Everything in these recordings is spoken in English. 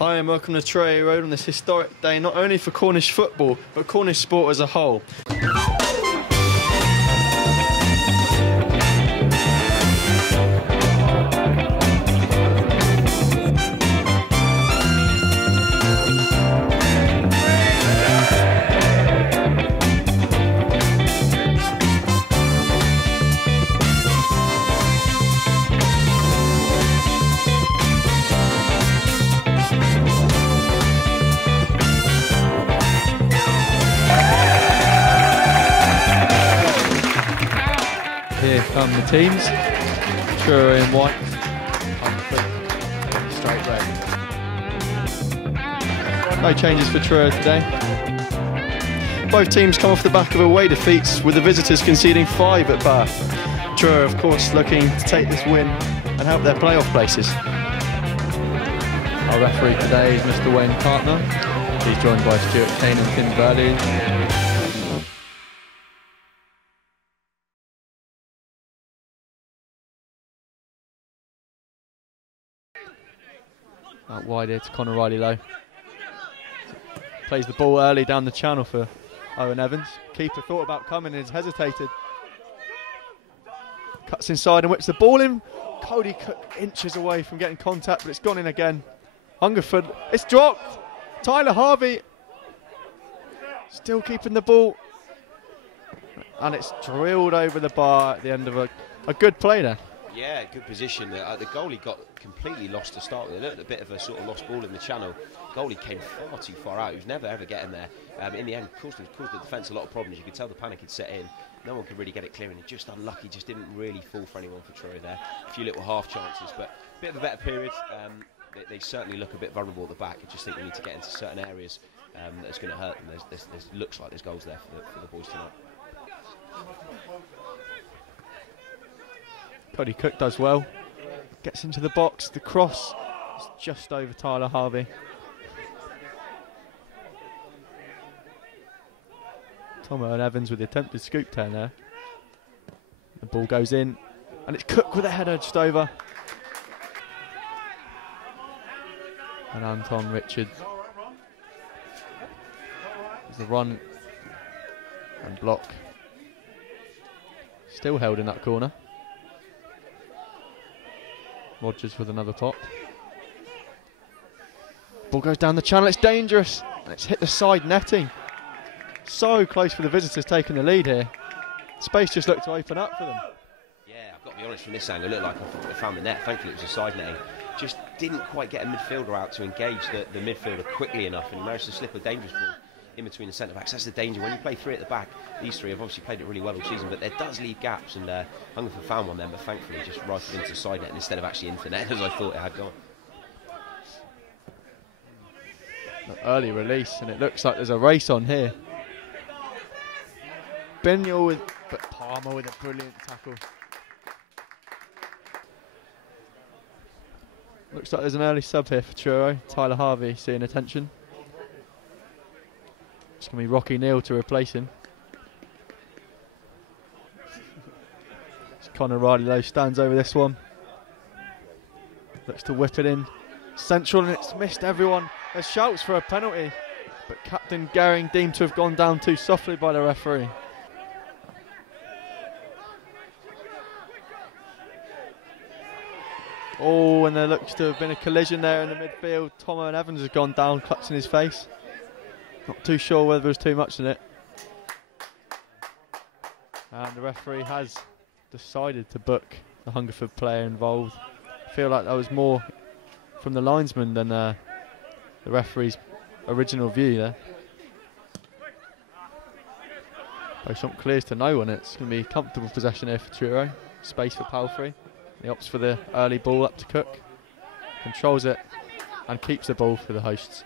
Hi and welcome to Truro Road on this historic day, not only for Cornish football, but Cornish sport as a whole. Here come the teams. Truro in white, Hungerford straight red. No changes for Truro today. Both teams come off the back of away defeats, with the visitors conceding 5 at Bath. Truro, of course, looking to take this win and help their playoff places. Our referee today is Mr. Wayne Partner. He's joined by Stuart Kane and Colin Bradbury. Out wide here to Conor Riley Lowe. Plays the ball early down the channel for Owen Evans. Keeper thought about coming and has hesitated. Cuts inside and whips the ball in. Cody Cook inches away from getting contact, but it's gone in again. Hungerford, it's dropped. Tyler Harvey still keeping the ball. And it's drilled over the bar at the end of a good play there. Yeah, good position. The goalie got completely lost to start with. It looked a bit of a sort of lost ball in the channel. Goalie came far too far out. He was never ever getting there. In the end, caused the defence a lot of problems. You could tell the panic had set in. No one could really get it clear, and he just unlucky. Just didn't really fall for anyone for Truro there. A few little half chances, but a bit of a better period. They certainly look a bit vulnerable at the back. I just think we need to get into certain areas that's going to hurt them. There's looks like there's goals there for the boys tonight. Cody Cook does well, gets into the box, the cross is just over Tyler Harvey. Tomo and Evans with the attempted scoop turn there. The ball goes in, and it's Cook with a header just over. And Anton Richards. There's the run and block. Still held in that corner. Rogers with another pop. Ball goes down the channel, it's dangerous, and it's hit the side netting. So close for the visitors taking the lead here. Space just looked to open up for them. Yeah, I've got to be honest, from this angle, it looked like I found the net. Thankfully it was a side netting. Just didn't quite get a midfielder out to engage the midfielder quickly enough, and managed to slip a dangerous ball in between the centre backs. That's the danger when you play 3 at the back. These 3 have obviously played it really well all season, but there does leave gaps, and Hungerford found one then, but thankfully just rifled into the side net instead of actually into the net as I thought it had gone. An early release, and it looks like there's a race on here. Binyal with, but Palmer with a brilliant tackle. Looks like there's an early sub here for Truro. Tyler Harvey seeing attention. It's going to be Rocky Neal to replace him. Conor Riley Lowe stands over this one. Looks to whip it in. Central, and it's missed everyone. There's shouts for a penalty, but Captain Gehring deemed to have gone down too softly by the referee. Oh, and there looks to have been a collision there in the midfield. Tomo and Evans has gone down, clutching his face. Not too sure whether there was too much in it. And the referee has decided to book the Hungerford player involved. I feel like that was more from the linesman than the referee's original view there. Beauchamp clears to no one. It's going to be comfortable possession here for Truro. Space for Palfrey. He opts for the early ball up to Cook. Controls it and keeps the ball for the hosts.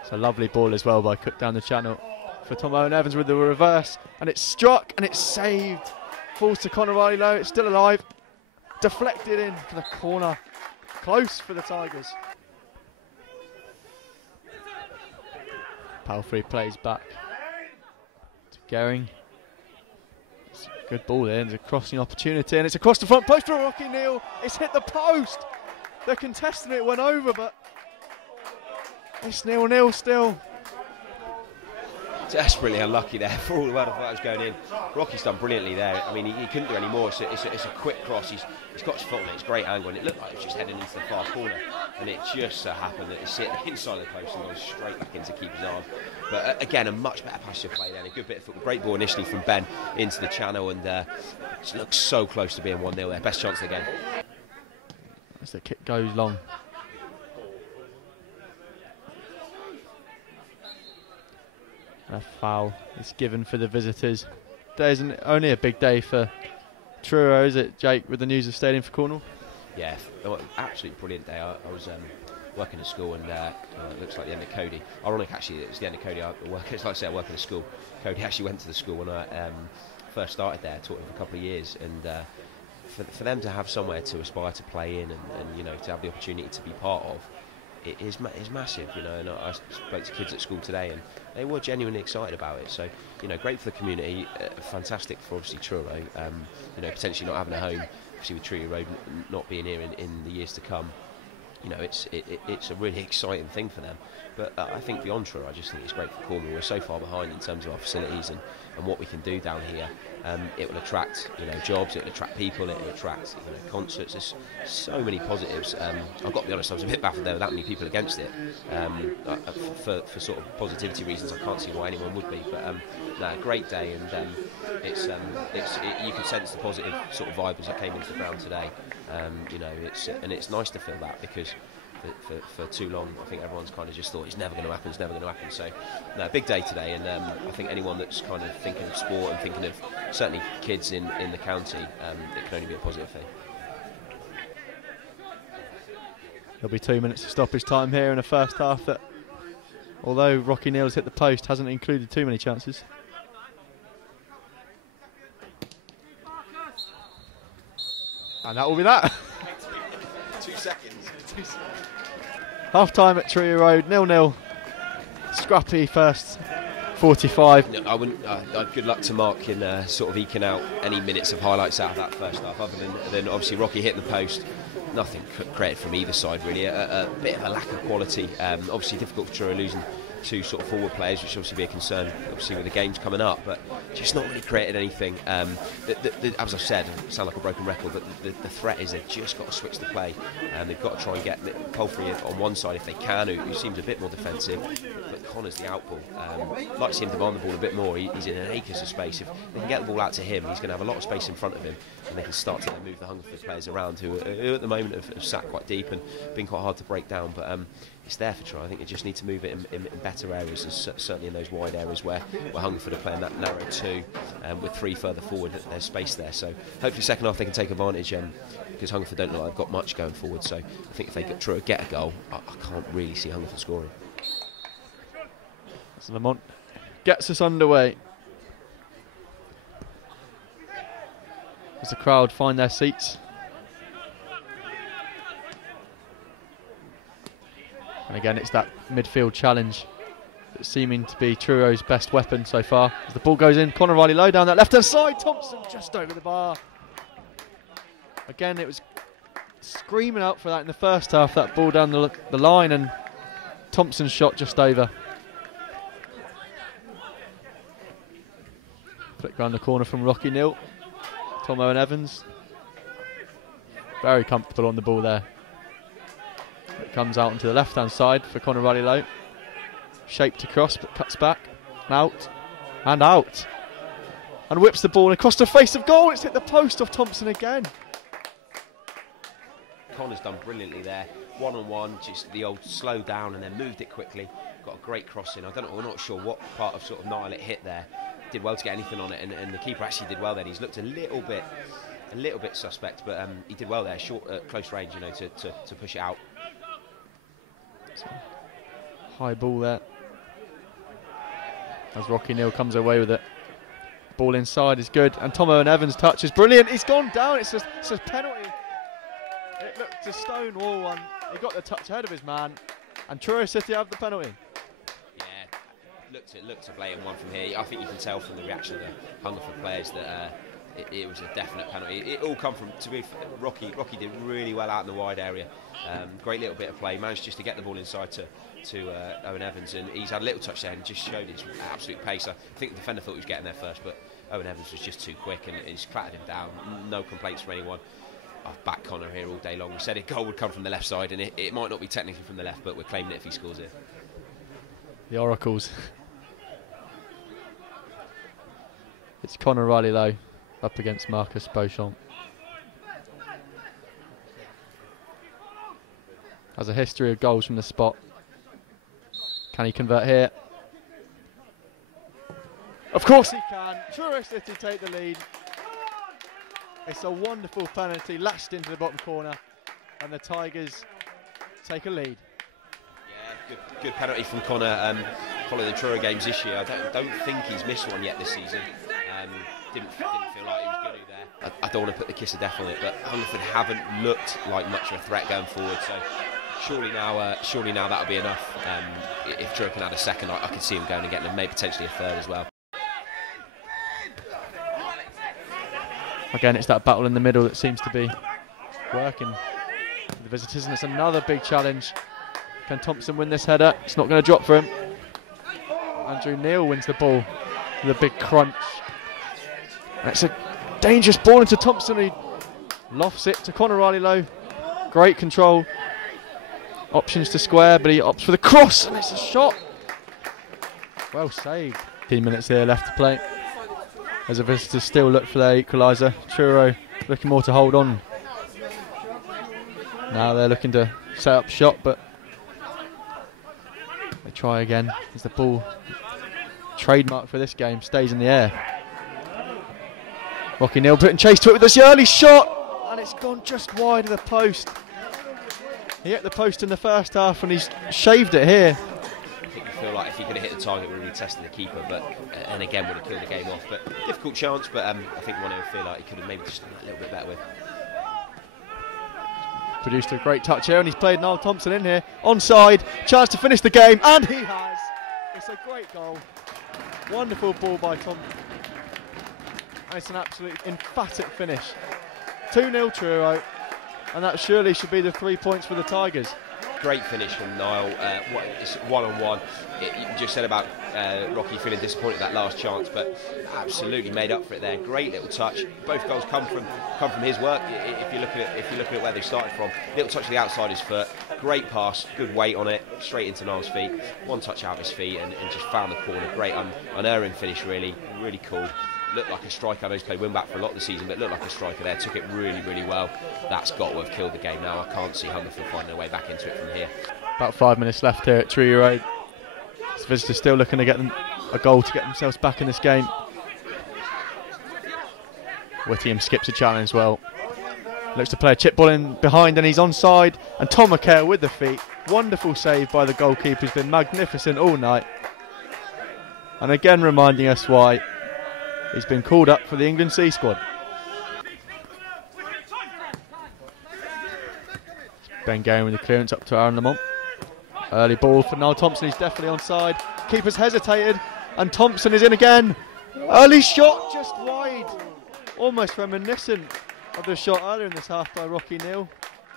It's a lovely ball as well by Cook down the channel for Tomo and Evans with the reverse, and it's struck and it's saved. Falls to Conor Riley Lowe. It's still alive. Deflected in for the corner. Close for the Tigers. Palfrey plays back to Gehring. Good ball there, there's a crossing opportunity, and it's across the front post for Rocky Neal. It's hit the post. They're contesting it, went over, but it's 0-0 still. Desperately unlucky there for all the world. I thought it was going in. Rocky's done brilliantly there. I mean, he couldn't do any more. It's a quick cross. He's got his foot on it. It's a great angle, and it looked like it was just heading into the far corner. And it just so happened that it's sitting inside the post and goes straight back into keeper's arm. But again, a much better passage of play there. And a good bit of football. Great ball initially from Ben into the channel, and it looks so close to being 1-0 there. Best chance of the game. As the kick goes long. A foul is given for the visitors. Today's only a big day for Truro, is it, Jake, with the news of stadium for Cornwall? Yeah, absolutely brilliant day. I was working at school, and it looks like the end of Cody. Ironic, actually, it was the end of Cody. It's like I say, I work in a school. Cody actually went to the school when I first started there, taught him for a couple of years, and for them to have somewhere to aspire to play in, and you know, to have the opportunity to be part of, it is massive, you know. And I spoke to kids at school today, and they were genuinely excited about it. So, you know, great for the community, fantastic for obviously Truro. You know, potentially not having a home, obviously with Truro Road not being here in the years to come. You know, it's a really exciting thing for them. But I think beyond Truro, I just think it's great for Cornwall. We're so far behind in terms of our facilities and what we can do down here. It will attract, you know, jobs. It will attract people. It will attract, you know, concerts. There's so many positives. I've got to be honest, I was a bit baffled there with that many people against it. For sort of positivity reasons, I can't see why anyone would be. But no, great day, and you could sense the positive sort of vibe as it came into the ground today. You know, it's nice to feel that, because for too long I think everyone's kind of just thought it's never going to happen, so no, big day today, and I think anyone that's kind of thinking of sport and thinking of certainly kids in the county, it can only be a positive thing. There'll be 2 minutes of stoppage time here in the first half that, although Rocky Neal's hit the post, hasn't included too many chances. And that will be that. 2 seconds. Half time at Truro Road, 0-0. Scrappy first 45. No, I wouldn't. Good luck to Mark in sort of eking out any minutes of highlights out of that first half, other than obviously Rocky hitting the post. Nothing created from either side really. A bit of a lack of quality. Obviously difficult for Truro losing 2 sort of forward players, which obviously be a concern, obviously with the games coming up, but just not really created anything. As I've said, I sound like a broken record, but the threat is they've just got to switch the play, and they've got to try and get Palfrey on one side if they can, who seems a bit more defensive, but Connor's the outball. Like to see him demand the ball a bit more. He's in an acres of space. If they can get the ball out to him, he's going to have a lot of space in front of him, and they can start to move the Hungerford players around, who at the moment have sat quite deep and been quite hard to break down, but it's there for Truro. I think you just need to move it in better areas, and certainly in those wide areas where Hungerford are playing that narrow 2, with 3 further forward. There's space there, so hopefully second half they can take advantage, because Hungerford don't look like they've got much going forward. So I think if they Truro get a goal, I can't really see Hungerford scoring. So Lamont gets us underway as the crowd find their seats. And again, it's that midfield challenge that's seeming to be Truro's best weapon so far. As the ball goes in, Conor Riley low down that left-hand side. Thompson just over the bar. Again, it was screaming out for that in the first half, that ball down the line, and Thompson's shot just over. Flick round the corner from Rocky Neal. Tom Owen Evans. Very comfortable on the ball there. It comes out onto the left-hand side for Conor Riley Low. Shaped across, but cuts back. And out. And out. And whips the ball across the face of goal. It's hit the post off Thompson again. Connor's done brilliantly there. One-on-one, just the old slow down and then moved it quickly. Got a great crossing. I don't know, we're not sure what part of sort of Niall it hit there. Did well to get anything on it, and the keeper actually did well then. He's looked a little bit suspect, but he did well there, close range, you know, to push it out. So, high ball there as Rocky Neal comes away with it. Ball inside is good, and Tom Owen Evans' touch is brilliant. He's gone down. It's a penalty. It looked a stone wall one. He got the touch ahead of his man, and Truro City have the penalty. Yeah, It looked a blatant one from here. I think you can tell from the reaction of the Hungerford players that it was a definite penalty. It all come from, to be Rocky did really well out in the wide area. Great little bit of play, managed just to get the ball inside to Owen Evans, and he's had a little touch there and just showed his absolute pace. I think the defender thought he was getting there first, but Owen Evans was just too quick and he's clattered him down. No complaints from anyone. I've backed Connor here all day long. We said a goal would come from the left side, and it might not be technically from the left, but we're claiming it if he scores it. The Oracles. It's Connor Riley-Lowe up against Marcus Beauchamp. Has a history of goals from the spot. Can he convert here? Of course he can. Truro City take the lead. It's a wonderful penalty lashed into the bottom corner, and the Tigers take a lead. Yeah, good penalty from Connor. Following the Truro games this year, I don't think he's missed one yet this season. Didn't feel like he was going to there. I don't want to put the kiss of death on it, but Hungerford haven't looked like much of a threat going forward. So surely now that'll be enough. If Truro can add a second, I could see him going and getting them, maybe potentially a third as well. Again, it's that battle in the middle that seems to be working for the visitors, and it's another big challenge. Can Thompson win this header? It's not going to drop for him. Andrew Neal wins the ball with a big crunch. And it's a dangerous ball into Thompson, who lofts it to Connor Riley-Lowe. Great control. Options to square, but he opts for the cross, and it's a shot. Well saved. 15 minutes here left to play, as the visitors still look for their equaliser. Truro looking more to hold on. Now they're looking to set up shot, but they try again as the ball, trademark for this game, stays in the air. Rocky Neal putting chase to it with this early shot, and it's gone just wide of the post. He hit the post in the first half and he's shaved it here. I think you feel like if he could have hit the target, we would really tested the keeper, and again would have killed the game off. But difficult chance, but I think one would feel like he could have maybe just done that a little bit better with. Produced a great touch here, and he's played Niall Thompson in here. Onside, chance to finish the game, and he has. It's a great goal. Wonderful ball by Thompson. And it's an absolute emphatic finish. 2-0 Truro, and that surely should be the 3 points for the Tigers. Great finish from Niall. It's one-on-one. You just said about Rocky feeling disappointed at that last chance, but absolutely made up for it there. Great little touch. Both goals come from his work. If you look at it where they started from, little touch to the outside his foot. Great pass, good weight on it, straight into Niall's feet. One touch out of his feet and just found the corner. Great unerring finish, really cool. Looked like a striker. I know he's played wing back for a lot of the season, but looked like a striker there. Took it really well. That's got to have killed the game now. I can't see Hungerford finding their way back into it from here. About 5 minutes left here at Truro Road. The visitors still looking to get them a goal to get themselves back in this game. Whittingham skips a challenge well. Looks to play a chip ball in behind, and he's onside. And Tom McHale with the feet. Wonderful save by the goalkeeper, who's been magnificent all night. And again reminding us why he's been called up for the England C squad. Ben going with the clearance up to Aaron Lamont. Early ball for Niall Thompson, he's definitely onside. Keeper's hesitated, and Thompson is in again. Early shot just wide. Almost reminiscent of the shot earlier in this half by Rocky Neal,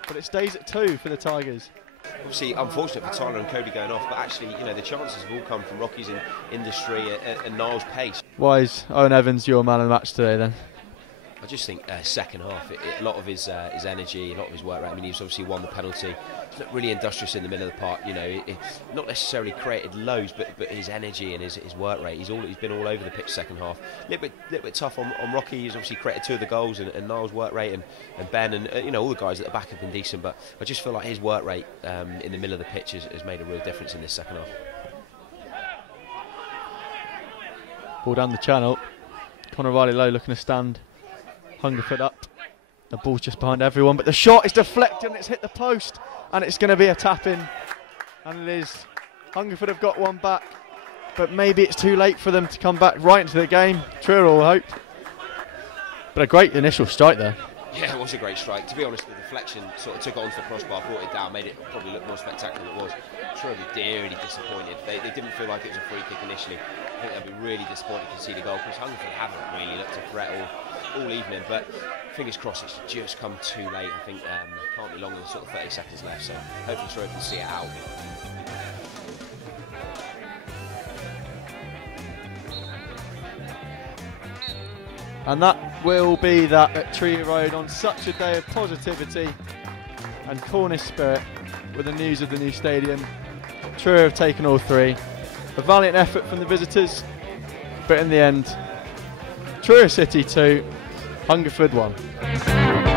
but it stays at 2 for the Tigers. Obviously unfortunate for Tyler and Cody going off, but actually, the chances have all come from Rocky's industry and Niall's pace. Why is Owen Evans your man of the match today then? I just think second half, a lot of his energy, a lot of his work rate. I mean, he's obviously won the penalty. He's not really industrious in the middle of the park. Not necessarily created loads, but his energy and his work rate. He's been all over the pitch second half. A little bit tough on Rocky. He's obviously created 2 of the goals, and Niall's work rate and Ben and all the guys at the back have been decent. But I just feel like his work rate in the middle of the pitch has made a real difference in this second half. Ball down the channel. Connor Riley-Lowe looking to stand Hungerford up. The ball's just behind everyone, but the shot is deflected and it's hit the post, and it's going to be a tap in, and it is. Hungerford have got one back, but maybe it's too late for them to come back right into the game. Truro will hope. But a great initial strike there. Yeah, it was a great strike. To be honest, the deflection sort of took it onto the crossbar, brought it down, made it probably look more spectacular than it was. Truro were dearly disappointed. They didn't feel like it was a free kick initially. I think they'll be really disappointed to see the goal, because Hungerford haven't really looked a threat all evening. But fingers crossed, it's just come too late. I think can't be longer than sort of 30 seconds left. So hopefully Truro can see it out. And that will be that at Truro Road on such a day of positivity and Cornish spirit with the news of the new stadium. Truro have taken all three. A valiant effort from the visitors, but in the end, Truro City 2, Hungerford 1.